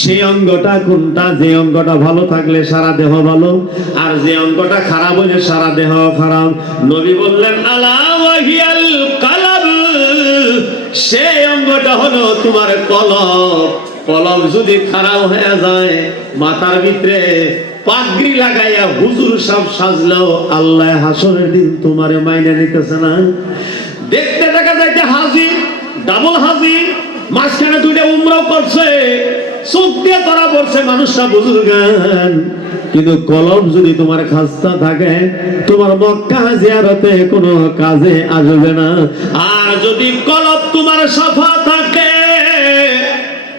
সেই অঙ্গটা কোনটা? যে অঙ্গটা ভালো থাকলে সারা দেহ ভালো, আর যে অঙ্গটা খারাপ হলে সারা দেহ খারাপ। নবী বললেন, আলা ওয়াহিয়াল কালাব। সেই অঙ্গটা হলো তোমার কলব। কলম যদি খারাপ হয়ে যায়, মাথার ভিতরে পাগড়ি লাগাইয়া হুজুর সব সাজলেও আল্লাহ হাসরের দিন তোমারে মাইনে নিতেছে না। দেখতে দেখা যাইতে হাজির, ডাবল হাজির মাঝখানে দুইটা উমরাও করছে, চোখ দিয়ে ধরা পড়ছে মানুষটা বুজুর্গান। কিন্তু কলম যদি তোমার খাস্তা থাকে, তোমার মক্কা জিয়ারতে কোনো কাজে আসবে না। আর যদি কলম তোমার সাফা থাকে,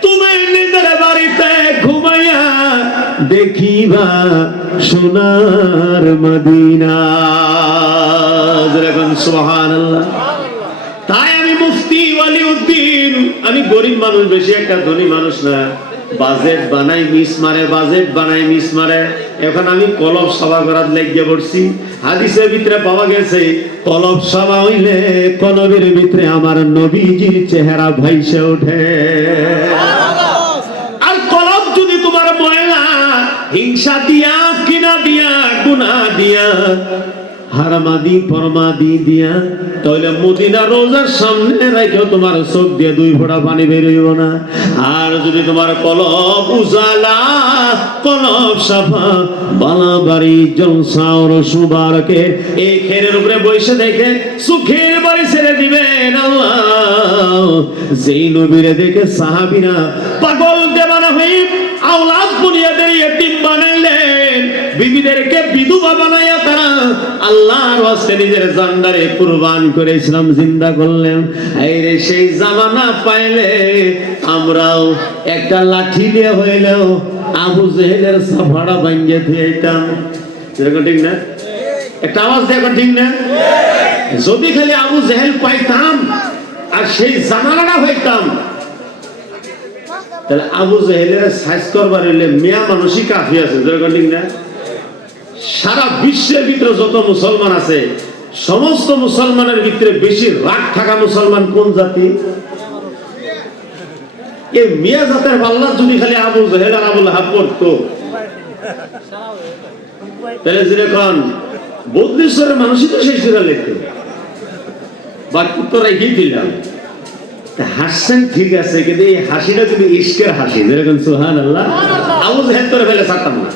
তুমি নিজের বাড়িতে ঘুমাইয়া দেখিবা সোনার মদিনা। যেরকম সুবহানাল্লাহ তাই আমি মুফতি ওয়ালি উদ্দিন আমি গরিব মানুষ, বেশি একটা ধনী মানুষ না। বাজেট বানাই, মিস মারে, বাজেট বানাই, মিস মারে। এখন আমি কলব সভা করার লেগে পড়ছি। হাদিসের ভিতরে পাওয়া গেছে, কলব সভা হইলে কলবের ভিতরে আমার নবীজির চেহারা ভাইসে ওঠে। আর কলব যদি তোমার ময়লা, হিংসা দিয়া কিনা দিয়া গুনা দিয়া হারামাদি, পরমাদি দিয়া তাহলে মদিনা রোজার সামনে রেখেও তোমার চোখ দিয়ে দুই ফোঁটা পানি বেরোইব না। আর যদি তোমার কলব উজালা, কলব সাফা বালা বাড়ি জলসাওর সুবারকে এই খেরের উপরে বসে দেখে সুখের বাড়ি ছেড়ে দিবেন আল্লাহ। যেই নবীরে দেখে সাহাবিরা পাগল দেবানা হয়ে আওলাদ বুনিয়াদের বানাইলেন বিবিদেরকে বিধবা বানাইয়া তারা আল্লাহর হস্তে নিজের জান্ডারে কুরবান করে ইসলাম জিন্দা করলেন। এই রে সেই জামানা পাইলে আমরাও একটা লাঠি দিয়ে হইলেও আবু জেহেলের সাফাড়া ভাঙ্গে দিয়েতাম। এরকম ঠিক না? একটা আওয়াজ দেখো ঠিক না? যদি খালি আবু জেহেল পাইতাম আর সেই জামানাটা হইতাম, তাহলে আবু জেহেলের সাইজ করবার হইলে মিয়া মানুষই কাফি আছে যেরকম ঠিক না? সারা বিশ্বের ভিতরে যত মুসলমান আছে, সমস্ত মুসলমানের ভিতরে বেশি রাগ থাকা মুসলমান কোন জাতি? এই মিয়া জাতের পাল্লা যদি খালি আবু জেহেল আর আবুল হাব করতো তাহলে মানুষই তো লিখতো। বাকি তো দিলাম? হাসছেন ঠিক আছে, কিন্তু এই হাসিটা কিন্তু ইস্কের হাসি। যেরকম সুহান আল্লাহ আবু জেহেল তোরে ফেলে ছাড়তাম না।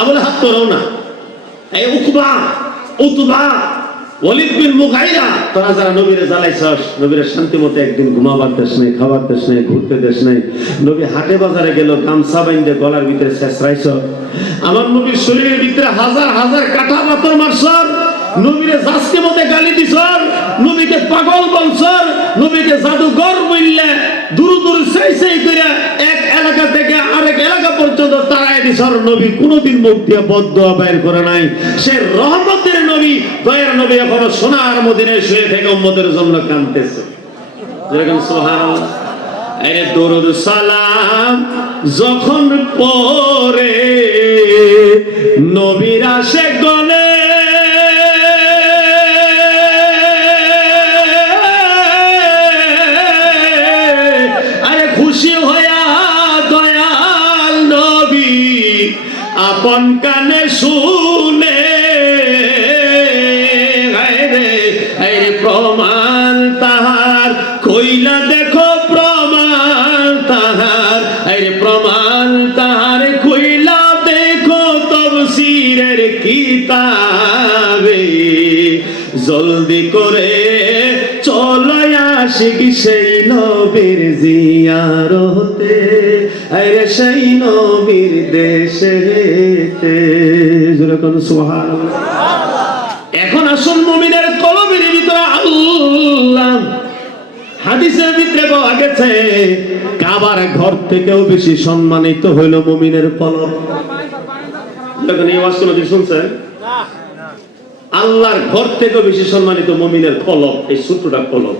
আবুল হাত তোরাও না। এই উকবা তোরা শান্তি মতো একদিন ঘুমাবার নেই, খাবার দেশ নাই, ঘুরতে দেশ নাই, নবী হাটে বাজারে গলার ভিতরে আমার নবীর শরীরের ভিতরে হাজার হাজার কাটা পাথর মারছর নবীরে জাস্তি মতে গালি দিছর নবীকে পাগল বলছর নবীকে জাদুঘর বললে দূর দূর সেই সেই করে এক এলাকা থেকে আরেক এলাকা পর্যন্ত তারাই দিছর নবী কোনোদিন মুখ দিয়ে বদ্ধ বাইর করে নাই। সে রহমতের নবী, দয়ার নবী এখনও সোনার মদিনে শুয়ে থেকে উম্মতের জন্য কাঁদতেছে। যেরকম সুবহানাল্লাহ। আরে দরুদ সালাম যখন পরে নবীর আসে গলে আপন কানে শুনে প্রমাণ তাহার, কইলা দেখো প্রমাণ তাহার আরে প্রমাণ তাহার, কইলা দেখো তফসিরের কিতাবে। জলদি করে চলে আসি সেই নবীর জিয়ারতে। আরে সেই নবীর যেরকম এখন মুমিনের কলমের ভিতরে আল্লাহ হাদিসের ভিতরে পাওয়া গেছে, কাবার ঘর থেকেও বেশি সম্মানিত হইল মুমিনের কলম। এই ওয়াজ কোনদিন শুনছেন আল্লাহর ঘর থেকেও বেশি সম্মানিত মমিনের কলম, এই ছোট্টটা কলম,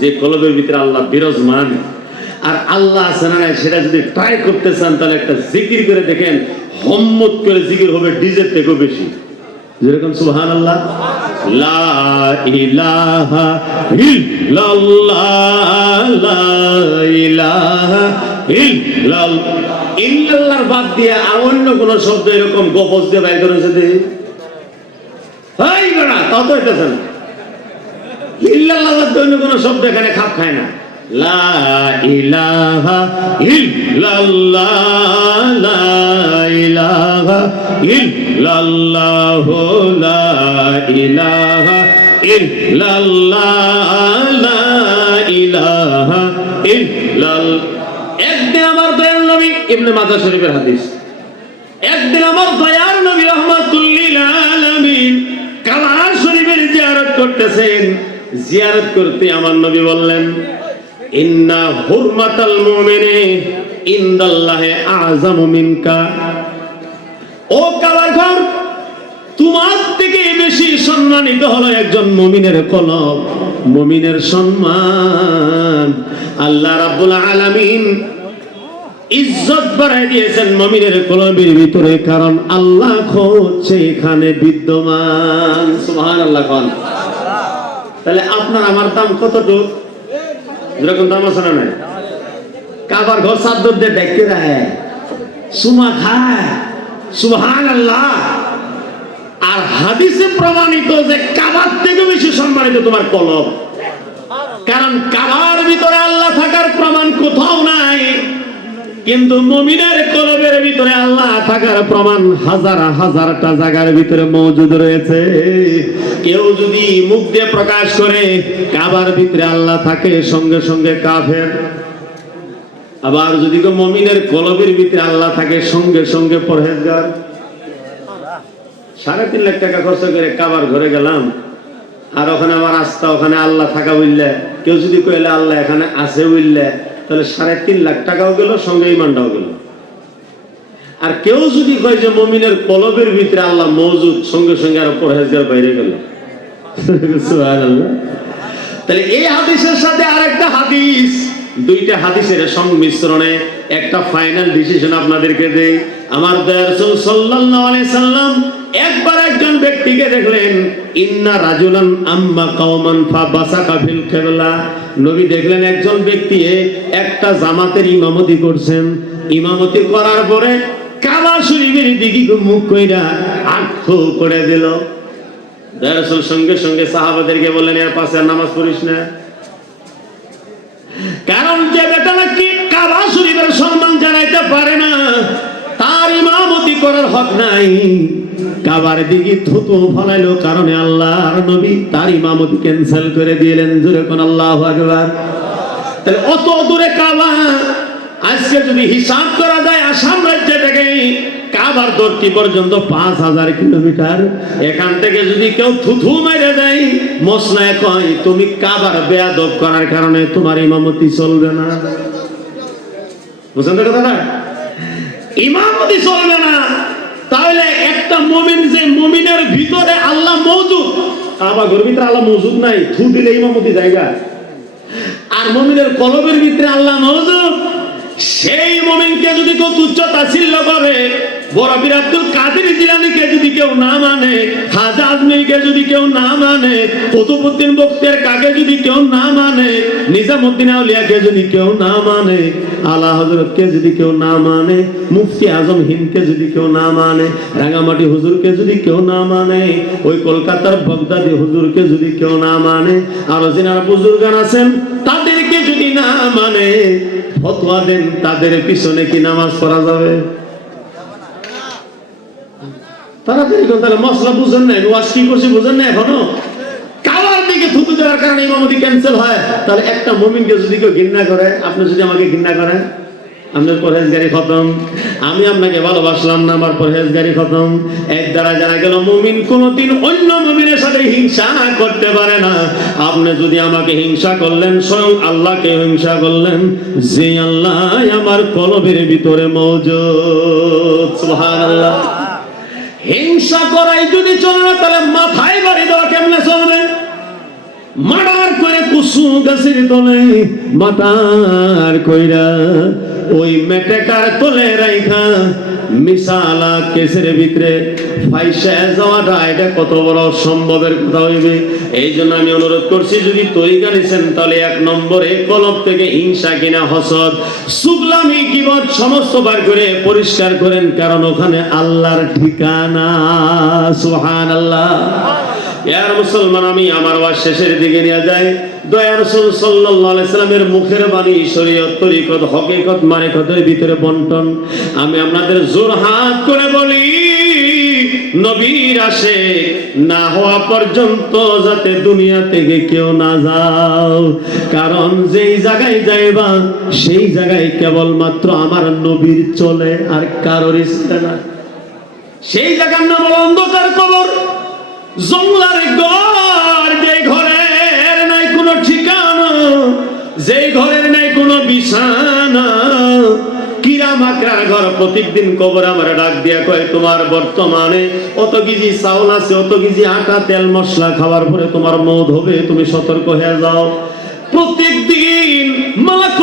যে কলমের ভিতরে আল্লাহ বিরাজমান। আর আল্লাহ সেটা যদি ট্রাই করতে চান, তাহলে একটা জিকির করে দেখেন, হম্মত করে জিকির হবে ডিজের থেকেও বেশি। যেরকম সুবহান আল্লাহ লা লা বাদ দিয়ে আর অন্য কোন শব্দ এরকম দিয়ে অন্য কোন শব্দ এখানে খাপ খায় না। লা ইলাহা লা ইলাহা লা ইলাহা একদিন আমার দয়াল নবী ইবনে মাজাহ শরীফের হাদিস। একদিন আমার দয়ার নবী রহমাতুল্লিল আলামিন শরীফের জিয়ারত করতেছেন। জিয়ারত করতে আমার নবী বললেন ইন্না হুরমাতাল মুমিনে ইনদাল্লাহি আযামু মিনকা। ও কালার ঘর তোমার থেকে বেশি সম্মানিত হলো একজন মমিনের কলব, মমিনের সম্মান। আল্লাহ রাব্বুল আলামিন ইজ্জত বাড়াই দিয়েছেন মমিনের কলবের ভিতরে, কারণ আল্লাহ হচ্ছে এখানে বিদ্যমান। সুবহান আল্লাহ তাহলে আপনার আমার দাম কতটুক? যেরকম না। নাই কাবার ঘর দিয়ে দেখতে রাখে সুমা খায়। সুহান আল্লাহ আর হাদিসে প্রমাণিত যে কাবার থেকে বেশি সম্মানিত তোমার কলম কারণ কাবার ভিতরে আল্লাহ থাকার প্রমাণ কোথাও নাই। কিন্তু মমিনের কলবের ভিতরে আল্লাহ থাকার প্রমাণ হাজার হাজারটা জায়গার ভিতরে মজুদ রয়েছে। কেউ যদি মুখ দিয়ে প্রকাশ করে, কাবার ভিতরে আল্লাহ থাকে, সঙ্গে সঙ্গে কাফের। আবার যদি মমিনের কলবের ভিতরে আল্লাহ থাকে, সঙ্গে সঙ্গে পরহেজগার। সাড়ে তিন লাখ টাকা খরচ করে কাবার ঘরে গেলাম। আর ওখানে আমার আস্থা, ওখানে আল্লাহ থাকা বললে কেউ যদি কইলে আল্লাহ এখানে আছে বললে তাহলে সাড়ে তিন লাখ টাকাও গেল, সঙ্গে ইমানটাও গেল। আর কেউ যদি কয় যে মমিনের কলবের ভিতরে আল্লাহ মজুদ, সঙ্গে সঙ্গে আরও পরহেজগার বাইরে গেল। তাহলে এই হাদিসের সাথে আরেকটা হাদিস, দুইটা হাদিসের সংমিশ্রণে একটা ফাইনাল ডিসিশন আপনাদেরকে দেই। আমার দয়া রাসূল সাল্লাল্লাহু আলাইহি সাল্লাম একবার একজন ব্যক্তিকে দেখলেন, ইন্না রাজুলান আম্মা কওমান ফা বাসাকা ফিল কিবলা। নবী দেখলেন একজন ব্যক্তি একটা জামাতের ইমামতি করছেন। ইমামতি করার পরে কাবা শরীফের দিকে মুখ কইরা আখ করে দিল। রাসূল সঙ্গে সঙ্গে সাহাবাদেরকে বললেন, এর পাশে নামাজ পড়িস না। কারণ যে বেটা নাকি কাবা শরীফের সম্মান জানাইতে পারে না তার ইমামতি করার হক নাই। কাবার দিকে থুতু ফলাইলো কারণে আল্লাহর নবী তার ইমামতি ক্যান্সেল করে দিলেন। জোরে কোন আল্লাহু আকবার। তাহলে অত দূরে কাবা, আজকে যদি হিসাব করা যায় আসাম রাজ্য থেকে, কাবার দূরটি পর্যন্ত পাঁচ হাজার কিলোমিটার। এখান থেকে যদি কেউ থুথু মেরে দেয় মশলায় কয়, তুমি কাবার বেয়াদব করার কারণে তোমার ইমামতি চলবে না। বুঝলেন কথাটা? ইমামতি চলবে না। তাহলে একটা মমিন যে মমিনের ভিতরে আল্লাহ মৌজুদ কাবা ঘর ভিতরে আল্লাহ মৌজুদ নাই থু দিলে ইমামতি জায়গা। আর মমিনের কলবের ভিতরে আল্লাহ মৌজুদ সেই মমিনকে যদি কেউ তুচ্ছ তাচ্ছিল্য করে, বড় পীর আব্দুল কাদের জিলানিকে যদি কেউ না মানে খাজা আজমিরকে যদি কেউ না মানে কুতুবুদ্দিন বক্তের কাকে যদি কেউ না মানে নিজামুদ্দিন আউলিয়াকে যদি কেউ না মানে আলা হজরতকে যদি কেউ না মানে মুফতি আজম হিন্দকে যদি কেউ না মানে রাঙামাটি হুজুরকে যদি কেউ না মানে ওই কলকাতার বগদাদি হুজুরকে যদি কেউ না মানে আরও যিনারা বুজুর্গান আছেন না মানে ফতোয়া দেন তাদের পিছনে কি নামাজ পড়া যাবে? করুন, তাহলে মশলা বুঝেন না কি বুঝেন না এখনও? কালার দিকে থুতু দেওয়ার কারণে ইমামতি ক্যান্সেল হয়। তাহলে একটা মমিনকে যদি কেউ ঘৃণা করে আপনি যদি আমাকে ঘৃণা করেন? আপনার পরহেজগারি খতম। আমি আপনাকে ভালোবাসলাম না, আমার পরহেজগারি খতম। এর দ্বারা জানা গেল মুমিন, কোনোদিন অন্য মুমিনের সাথে হিংসা না করতে পারে না। আপনি যদি আমাকে হিংসা করলেন, স্বয়ং আল্লাহকে হিংসা করলেন, যে আল্লাহ আমার কলবের ভিতরে মৌজুদ। সুবহানাল্লাহ। হিংসা করাই যদি চলে না, তাহলে মাথায় বাড়ি দেওয়া কেমনে চলবে? মাটার করে কুসুম গাছের তলে মাটার কইরা ওই মেটেকার তলে রাইখা মিশালা কেসের ভিতরে ফাইসা যাওয়াটা, এটা কত বড় সম্ভবের কথা হইবে। এই জন্য আমি অনুরোধ করছি, যদি তরিকা নিছেন তাহলে এক নম্বরে কলব থেকে হিংসা কিনা হসদ সুগলামি কিবত সমস্ত বার করে পরিষ্কার করেন, কারণ ওখানে আল্লাহর ঠিকানা সুহান আল্লাহ ইয়ার মুসলমান, আমি আমার ওয়াজ শেষের দিকে নিয়ে যাই। দয়া সাল্লামের মুখের বাণী, শরীয়ত, তরিকত, হকিকত ভিতরে বন্টন। আমি আপনাদের জোর হাত করে বলি, নবীর আসে না হওয়া পর্যন্ত যাতে দুনিয়া থেকে কেউ না যাও। কারণ যেই জায়গায় যাইবা, সেই জায়গায় কেবলমাত্র আমার নবীর চলে আর কারোর ইচ্ছে না সেই জায়গার নাম অন্ধকার কবর। জঙ্গলার ঘর, যে ঘরের নাই কোনো ঠিকানা, যে ঘরের নাই কোনো বিছানা। কিরা মাকড়ার ঘর প্রতিদিন কবর আমার ডাক দিয়া কয়, তোমার বর্তমানে অত কেজি চাউল আছে, অত কেজি আটা, তেল, মশলা খাওয়ার পরে তোমার মৌত হবে, তুমি সতর্ক হয়ে যাও। প্রত্যেক দিন মউত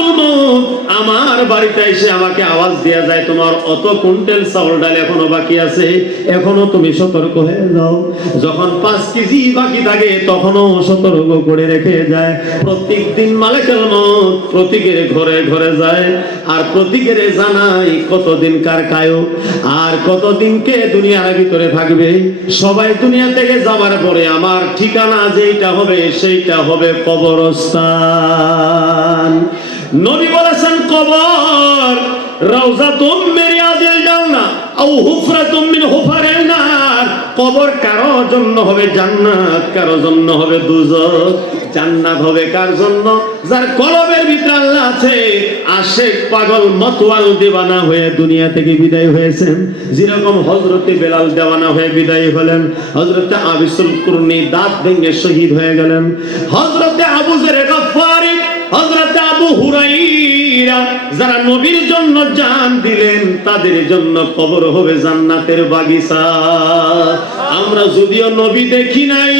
আমার বাড়িতে এসে আমাকে আওয়াজ দেয়া যায়, তোমার অত কুইন্টাল চাউল ডাল এখনও বাকি আছে? এখনও তুমি সতর্ক হয়ে যাও। যখন পাঁচ কেজি বাকি থাকে, তখনও সতর্ক করে রেখে যায়। প্রত্যেক দিন মালাকুল মউত প্রতীকের ঘরে ঘরে যায়। আর প্রতীকের জানাই কতদিন কার কায়ো আর কতদিন কে দুনিয়ার ভিতরে থাকবে? সবাই দুনিয়া থেকে যাবার পরে আমার ঠিকানা যেইটা হবে, সেইটা হবে কবরস্থান। নবী বলেছেন, কবর রওজা রাউজাতুম মিরিয়াদিল জান্নাহ আও হুফরাতুম মিন হুফারিন নার কবর কারও জন্য হবে জান্নাত, কারও জন্য হবে দুজক, জান্নাত হবে কার জন্য? যার কলবের ভিতরে আল্লাহ আছে, আশেক, পাগল, মতওয়াল, দেওয়ানা হয়ে দুনিয়া থেকে বিদায় হয়েছেন। যেরকম হজরতে বেলাল দেওয়ানা হয়ে বিদায় হলেন হজরতে আবিসুল কুরনি দাঁত ভেঙে শহীদ হয়ে গেলেন হজরতে আবু জেরে গফফারি হজরতে আবু হুরাইরা যারা নবীর জন্য জান দিলেন, তাদের জন্য কবর হবে জান্নাতের বাগিচা। আমরা যদিও নবী দেখি নাই,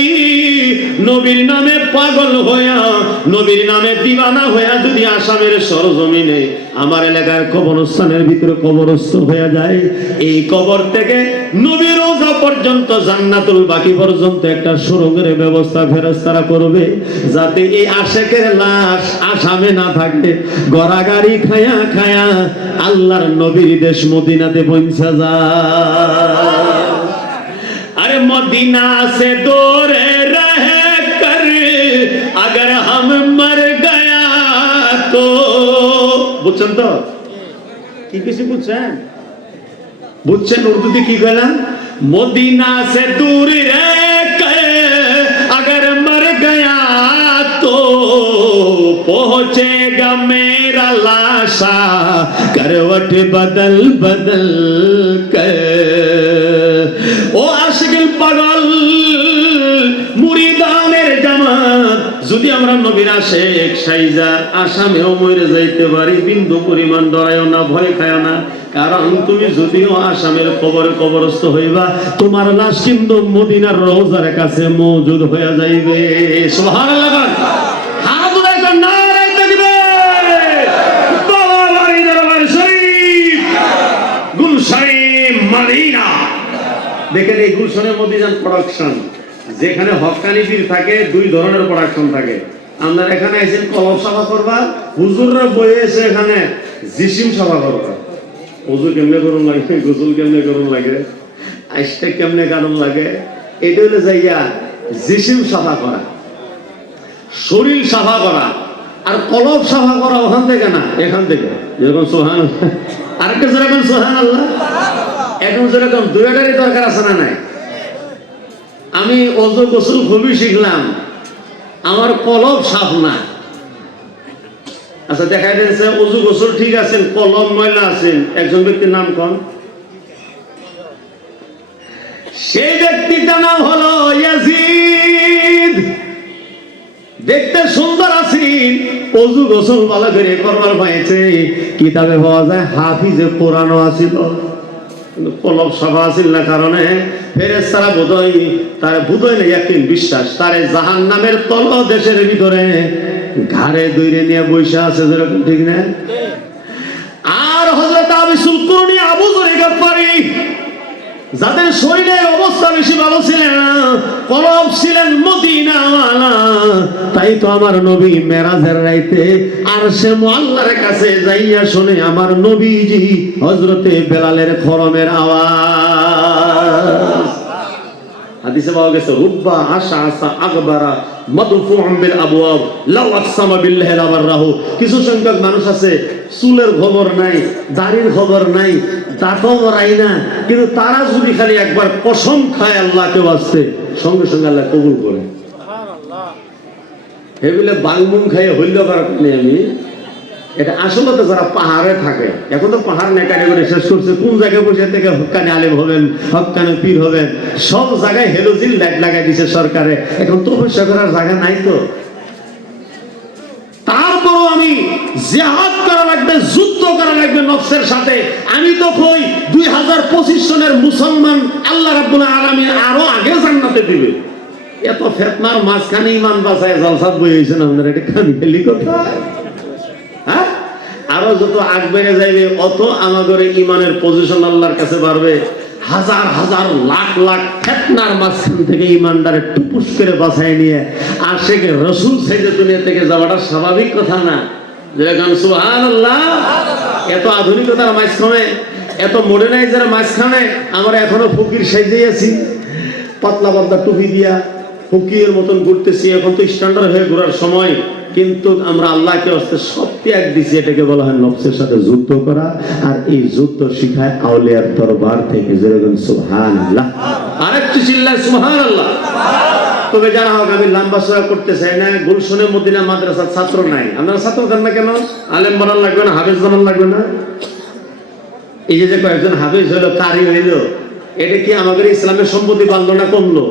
নবীর নামে পাগল হইয়া, নবীর নামে দিবানা হইয়া যদি আসামের সরজমিনে আমার এলাকার কবরস্থানের ভিতরে কবরস্থ হয়ে যায়, এই কবর থেকে নবীর রোজা পর্যন্ত, জান্নাতুল বাকি পর্যন্ত একটা সুরঙ্গের ব্যবস্থা ফেরস্তারা করবে, যাতে এই আশেকের লাশ আসামে না থাকে গড়াগাড়ি খায়া খায়া আল্লাহর নবীর দেশ মদিনাতে পৌঁছা যায় अरे मदीना से दूर रह कर अगर हम मर गया तो বুঝছেন তো কি কিছু বুঝছেন বুঝছেন উর্দুতে কি গেলাম মদিনা से दूर रह कर अगर मर गया तो पहुंचेगा मेरा लाशा करवट बदल बदल कर ও আশিকুল পাগল মুরিদানের জামাত যদি আমরা নবীর আশেক সাইজা আসামেও মরে যাইতে পারি বিন্দু পরিমাণ ডরায়ও না ভয় খায় না কারণ তুমি যদিও আসামের কবরে কবরস্থ হইবা তোমার লাশ কিন্তু মদিনার রোজার কাছে মজুদ হয়ে যাইবে সুবহানাল্লাহ বল। এই গুলশনের মদিনান প্রোডাকশন যেখানে হকানি পীর থাকে, দুই ধরনের প্রোডাকশন থাকে। আমরা এখানে আইছেন কলম সভা করবা হুজুররা বয়ে এসে এখানে জিসিম সভা করবা হুজুর কেমনে করুন লাগে? গোসল কেমনে করুন লাগে? আইসটা কেমনে কারণ লাগে? এটা হলো জায়গা জিসিম সাফা করা। শরীর সাফা করা। আর কলব সাফা করা ওখান থেকে না, এখান থেকে। যেরকম সোহান আরেকটা যেরকম সোহান আল্লাহ এখন যেরকম দুইটারই দরকার আছে না নাই? আমি অজু গোসল খুবই শিখলাম, আমার কলব সাফ না। আচ্ছা দেখা যাচ্ছে অজু গোসল ঠিক আছেন, কলম ময়লা আছেন, একজন ব্যক্তির নাম কন? সেই ব্যক্তিটার নাম হলো ইয়াজিদ। দেখতে সুন্দর আছেন, অজু গোসল ভালো করে করবার পাইছে কিতাবে পাওয়া যায় হাফিজে কোরআনও আছিল কিন্তু কলব আছিল না কারণে ফেরেস্তারা বোধই তার বোধই নেই, একদিন বিশ্বাস। তারে জাহান নামের তল দেশের ভিতরে ঘাড়ে দৈরে নিয়ে বৈশা আছে, যেরকম ঠিক না হাদিসুল কুরনি আবু যর গাফারি যাদের শরীরের অবস্থা বেশি ভালো ছিলেন না, কলব ছিলেন মদিনাওয়ালা, তাই তো আমার নবী মেরাজের রাইতে আর সে মোয়াল্লার কাছে যাইয়া শুনে আমার নবীজি হজরতে বেলালের খরমের আওয়াজ। হাদিসে পাওয়া গেছে, রুব্বা আশা আসা আকবারা মাদফুউম বিল আবওয়াব, লাউ আকসামা বিল্লাহি লাবাররাহু কিছু সংখ্যক মানুষ আছে চুলের খবর নাই, দাড়ির খবর নাই, দাঁতও মরাই না, কিন্তু তারা যদি খালি একবার কসম খায় আল্লাহকে বাঁচতে, সঙ্গে সঙ্গে আল্লাহ কবুল করে। এগুলো বাংমুন খাইয়ে হইল পারি আমি? এটা আসলে তো যারা পাহাড়ে থাকে, এখন তো পাহাড় নেকানি করে শেষ করছে, কোন জায়গায় বসে থেকে হকানি আলেম হবেন, হকানি পীর হবেন? সব জায়গায় হেলোজিল লাইট লাগাই দিছে সরকারে, এখন তো করার জায়গা নাই তো তারপরও আমি জেহাদ করা লাগবে, যুদ্ধ করা লাগবে নফসের সাথে। আমি তো কই, দুই হাজার পঁচিশ সনের মুসলমান আল্লাহ রাব্বুল আলামিন আরও আগে জান্নাতে দিবে। এত ফেতনার মাঝখানে ইমান বাঁচায় জলসাত বই হয়েছে না, আপনার এটা কান গেলি কোথায় হ্যাঁ? আরও যত আগ বেড়ে যাইবে, অত আমাদের ইমানের পজিশন আল্লাহর কাছে বাড়বে। হাজার হাজার, লাখ লাখ ফেতনার মাঝখান থেকে ইমানদারে টুপুস করে বাছাই নিয়ে আশেকে রসুল সাইজে দুনিয়া থেকে যাওয়াটা স্বাভাবিক কথা না। এত আধুনিকতার মাঝখানে, এত মডার্নাইজার মাঝখানে আমরা এখনও ফকির আছি। পাতলা পাতলা টুপি দিয়া মতন ঘুরতেছি, এখন তো স্ট্যান্ডার্ড হয়ে ঘোরার সময়। কিন্তু আমরা আল্লাহকে হস্তে সব ত্যাগ দিছি, এটাকে বলা হয় নফসের সাথে যুদ্ধ করা। আর এই যুদ্ধ শিখায় আউলিয়ার দরবার থেকে, যেরকম সুহান আল্লাহ আরেকটি চিল্লায় সুহান আল্লাহ তবে জানা হোক আমি লম্বা সভা করতে চাই না, গুলশনে মদিনা মাদ্রাসার ছাত্র নাই। আপনারা ছাত্র দেন না কেন? আলেম বানান লাগবে না, হাফেজ বানান লাগবে না? এই যে কয়েকজন হাফেজ হইল কারি হইল। এটা কি আমাদের ইসলামের সম্পত্তি বাড়লো না কমলো?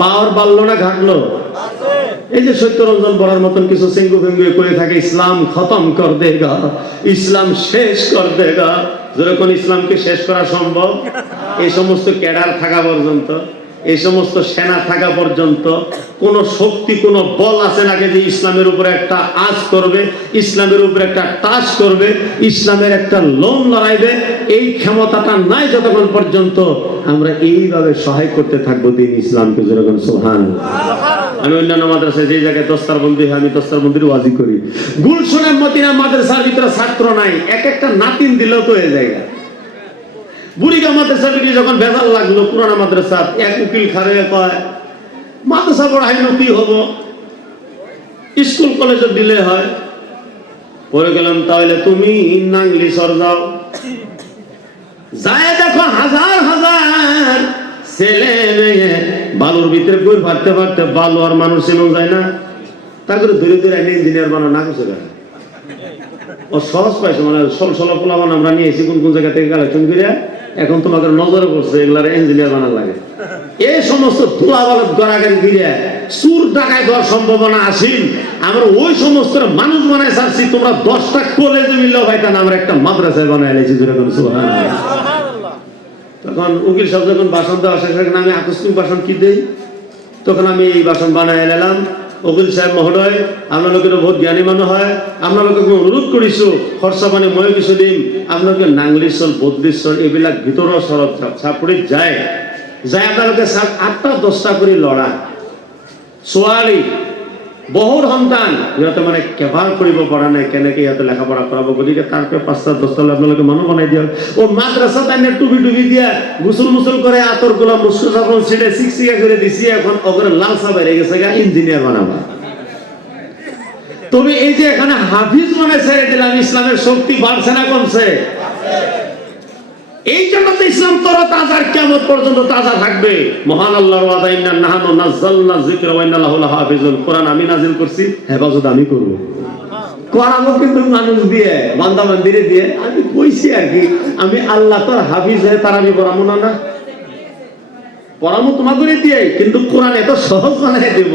পাওয়ার বাড়লো না ঘাটলো? এই যে সত্যরঞ্জন বলার মতন কিছু সিঙ্গু ফিঙ্গু করে থাকে, ইসলাম খতম কর দেগা, ইসলাম শেষ কর দেগা। যেরকম ইসলামকে শেষ করা সম্ভব? এই সমস্ত ক্যাডার থাকা পর্যন্ত। এই সমস্ত সেনা থাকা পর্যন্ত কোন শক্তি কোন বল আছে নাকি যে ইসলামের উপরে একটা আজ করবে ইসলামের উপরে একটা টাচ করবে ইসলামের একটা লোন লড়াইবে? এই ক্ষমতাটা নাই যতক্ষণ পর্যন্ত আমরা এইভাবে সহায় করতে থাকব দিন ইসলামকে যেরকম সোহান আমি অন্যান্য মাদ্রাসায় যে জায়গায় দস্তার বন্দি হয় আমি দস্তার বন্দির ওয়াজি করি। গুলশনের মদিনা মাদ্রাসার ভিতরে ছাত্র নাই এক একটা নাতিন দিলেও তো এই জায়গা বুড়িগা মাদ্রাসা বিটি যখন ভেজাল লাগল, পুরানা মাদ্রাসা, এক উকিল খারে কয়, মাদ্রাসা পড়াইলো কি হব? স্কুল, কলেজে দিলে হয়। পরে গেলাম, তাহলে তুমি নাংলি সর যাও যায় দেখো হাজার হাজার ছেলে মেয়ে, বালুর ভিতরে বই ফাটতে ফাটতে বালু আর মানুষ এবং যায় না। তারপরে ধীরে ধীরে ইঞ্জিনিয়ার বানা না কেন? ও সহজ পাইছে মানে সল সল পোলাবান আমরা নিয়ে এসেছি কোন কোন জায়গা থেকে কালেকশন করে এখন তোমাদের নজরে পড়ছে, এগুলার ইঞ্জিনিয়ার বানার লাগে। এই সমস্ত তুলাবালক গড়াগাড়ি ফিরে সুর টাকায় দেওয়ার সম্ভাবনা আসিন আমরা ওই সমস্ত মানুষ বানায় ছাড়ছি, তোমরা দশটা কলেজে মিললেও ভাই না, আমরা একটা মাদ্রাসায় বানায় এলেছি যেরকম সুহান তখন উকিল সাহেব যখন বাসন দেওয়া শেষ আমি আকস্মিক বাসন কি দেই? তখন আমি এই বাসন বানায় এলাম। উকিল সাহেব মহোদয় আপনালোকের বহুত জ্ঞানী মানুহ হয়। আপোনালোকে মই অনুৰোধ কৰিছোঁ, খৰচা পানী মই কিছু দিম। আপোনালোকে নাংলি চল এইবিলাক ভিতৰৰ চৰত চাপৰিত যায়। যায় আপোনালোকে চাওক, আঠটা দহটা কৰি ল'ৰা। ছোৱালী বহুত সন্তান। সিহঁতে মানে কেভাৰ কৰিব পৰা নাই, কেনেকে সিহঁতে লেখাপঢ়া কৰাব, গতিকে তাৰপৰা পাঁচটা দহটা লৈ আপোনালোকে মানুহ বনাই দিয়ক। ও মাদ্রাসাত এনে টুপি টুপি দিয়া গুসল মুসল করে আতর গোলা মুসল সাবন ছিটে শিকশিকা করে দিছি, এখন ওখানে লাল সাপ বেড়ে গেছে, গা ইঞ্জিনিয়ার বানাবা। তবে এই যে এখানে হাফিজ মানে ছেড়ে দিলাম ইসলামের শক্তি বাড়ছে না কমছে? এই জন্য তো ইসলাম তরা তাজা কেমন পর্যন্ত তাজা থাকবে। মহান আল্লাহর ওয়াদা, ইন্না নাহানু নাযালনা ওয়া ইন্না কোরআন আমি নাজিল করছি, হেফাজত আমি করব। কিন্তু মানুষ দিয়ে, বান্দা বান্দিরে দিয়ে, আমি কইছি আর কি, আমি আল্লাহ তোর হাফিজ হয়ে তার আমি না না। পড়াবো তোমাকে দিয়ে, কিন্তু কোরআন এত সহজ বানাই দেব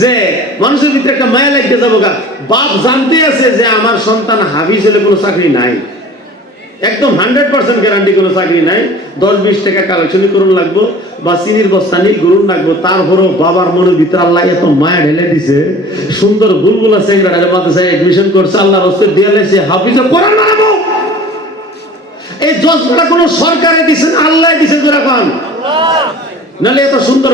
যে মানুষের ভিতরে একটা মায়া লাগতে যাব বাপ জানতে আছে যে আমার সন্তান হাফিজ হলে কোনো চাকরি নাই। একদম হান্ড্রেড পার্সেন্ট গ্যারান্টি কোনো চাকরি নাই। দশ বিশ টাকা কালেকশনই করুন লাগবো, বা চিনির বস্তা নিয়ে করুন লাগবো। তারপরও বাবার মনের ভিতরে আল্লাহ এত মায়া ঢেলে দিছে। সুন্দর বুলবুলা সেক্রেটারি মাদ্রাসায় এডমিশন করছে আল্লাহ রস্তে দিয়ে লাইছে হাফিজে কোরআন বানাবো। এই জজটা সরকারে দিছেন আল্লাহ দিছে যেরকম নাহলে এত সুন্দর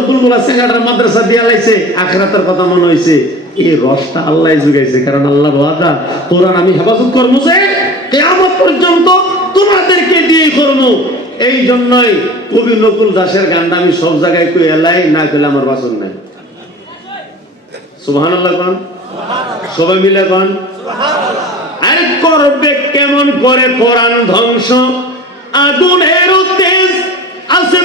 মাদ্রাসা দিয়ে লাইছে আখরাতের কথা মনে হয়েছে এই রসটা আল্লাহ জুগাইছে, কারণ আল্লাহ ওয়াদা। কোরআন আমি হেফাজত করব যে, কেয়ামত পর্যন্ত তোমাদেরকে দিয়ে করব। এই জন্যই কবি নকুল দাসের গানটা আমি সব জায়গায় কই এলাই, না কইলে আমার বাসন নাই। সুহান আল্লাহ সবাই মিলে কন? আর করবে কেমন করে কোরআন ধ্বংস? আগুনের তেজ আছে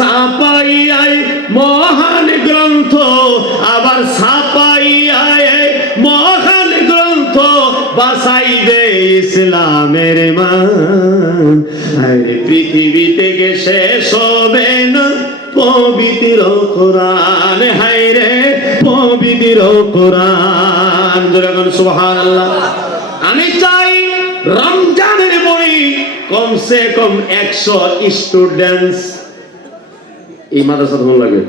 সাপাইয়াই মহান গ্রন্থ, আবার সাপাইয়াই মহান গ্রন্থ বাসাইবে ইসলামের মান। আরে পৃথিবী থেকে শেষ হবে না পবিত্র কোরআন। হায় রে পবিত্র কোরআন। যেরকম সুবহান আল্লাহ আমি চাই রমজানের বই কমসে কম একশো স্টুডেন্টস এই মাদ্রাসা ধন লাগে।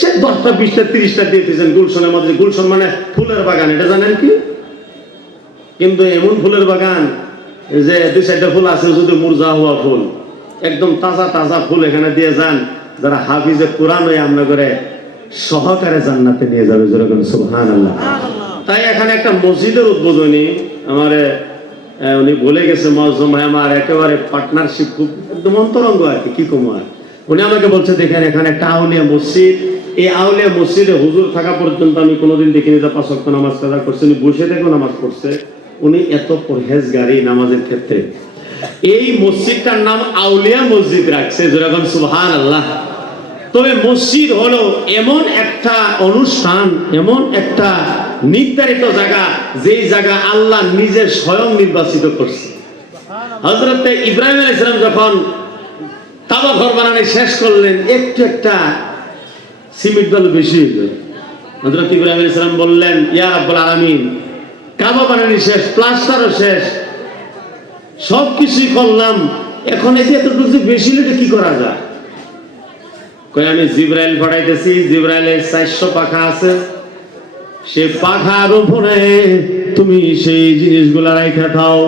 সে দশটা বিশটা তিরিশটা দিয়েছেন গুলশনের মধ্যে গুলশন মানে ফুলের বাগান এটা জানেন কি? কিন্তু এমন ফুলের বাগান যে দুই চারটা ফুল আছে শুধু মুরজা হওয়া ফুল একদম তাজা তাজা ফুল এখানে দিয়ে যান যারা হাফিজে কোরআন হয়ে আমরা করে সহকারে জান্নাতে নিয়ে যাবে যেরকম সুবহান আল্লাহ তাই এখানে একটা মসজিদের উদ্বোধনী আমার উনি বলে গেছে মজম ভাই আমার একেবারে পার্টনারশিপ খুব একদম অন্তরঙ্গ আর কি কি কমো আর উনি আমাকে বলছে, দেখেন, এখানে একটা আউলিয়া মসজিদ। এই আউলিয়া মসজিদে হুজুর থাকা পর্যন্ত আমি কোনোদিন দেখিনি যে পাঁচ ওয়াক্ত নামাজ কাজা করছে। উনি বসে থেকেও নামাজ পড়ছে। উনি এত পরহেজগারি নামাজের ক্ষেত্রে। এই মসজিদটার নাম আউলিয়া মসজিদ রাখছে, যেরকম সুবহান আল্লাহ তবে মসজিদ হলো এমন একটা অনুষ্ঠান, এমন একটা নির্ধারিত জায়গা, যেই জায়গা আল্লাহ নিজে স্বয়ং নির্বাচিত করছে। হজরত ইব্রাহিম আলাইহিস যখন কাবা ঘর বানানো শেষ করলেন, একটু একটা সিমেন্ট বালু বেশি হইল। হজরত ইব্রাহিম আলাইহিস সালাম বললেন, ইয়া রাব্বুল আলামিন, কাবা বানানি শেষ, প্লাস্টারও শেষ সব কিছুই করলাম, এখন এই এতটুকু বেশি হলে কি করা যায়? কই আমি জিব্রাইল পাঠাইতেছি জিব্রাইলের চারশো পাখা আছে। সে পাখার উপরে তুমি সেই জিনিসগুলা রেখে দাও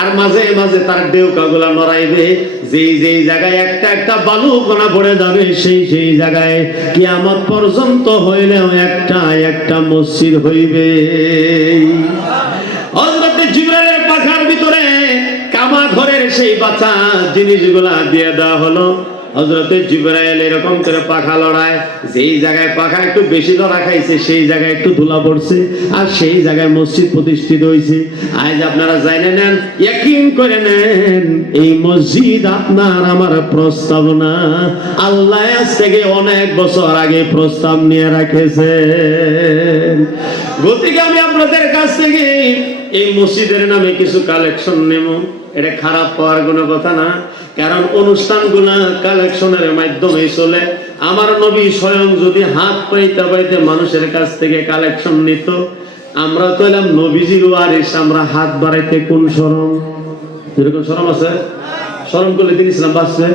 আর মাঝে মাঝে তার ডেউকাগুলা নড়াইবে যেই যেই জায়গায় একটা একটা বালু কোনা পড়ে যাবে, সেই সেই জায়গায় কি আমার পর্যন্ত হইলেও একটা একটা মসজিদ হইবে। পাখার ভিতরে কামা ঘরের সেই বাচ্চা জিনিসগুলা দিয়ে দেওয়া হলো। হজরতে জিব্রাইল এরকম করে পাখা লড়ায়, যেই জায়গায় পাখা একটু বেশি লড়া খাইছে, সেই জায়গায় একটু ধুলা পড়ছে, আর সেই জায়গায় মসজিদ প্রতিষ্ঠিত হয়েছে আজ আপনারা জানেন নেন, ইয়াকিন করে নেন, এই মসজিদ আপনার আমার প্রস্তাব না। আল্লাহ আজ থেকে অনেক বছর আগে প্রস্তাব নিয়ে রাখেছে গতিকে আমি আপনাদের কাছ থেকে এই মসজিদের নামে কিছু কালেকশন নেব। এটা খারাপ হওয়ার কোনো কথা না। কারণ অনুষ্ঠানগুলা কালেকশনের মাধ্যমে চলে। আমার নবী স্বয়ং যদি হাত পাইতে পাইতে মানুষের কাছ থেকে কালেকশন নিত, আমরা তো এলাম নবীজির ওয়ারিস আমরা হাত বাড়াইতে কোন শরম? এরকম শরম আছে? শরম করলে দিন ইসলাম বাঁচবে।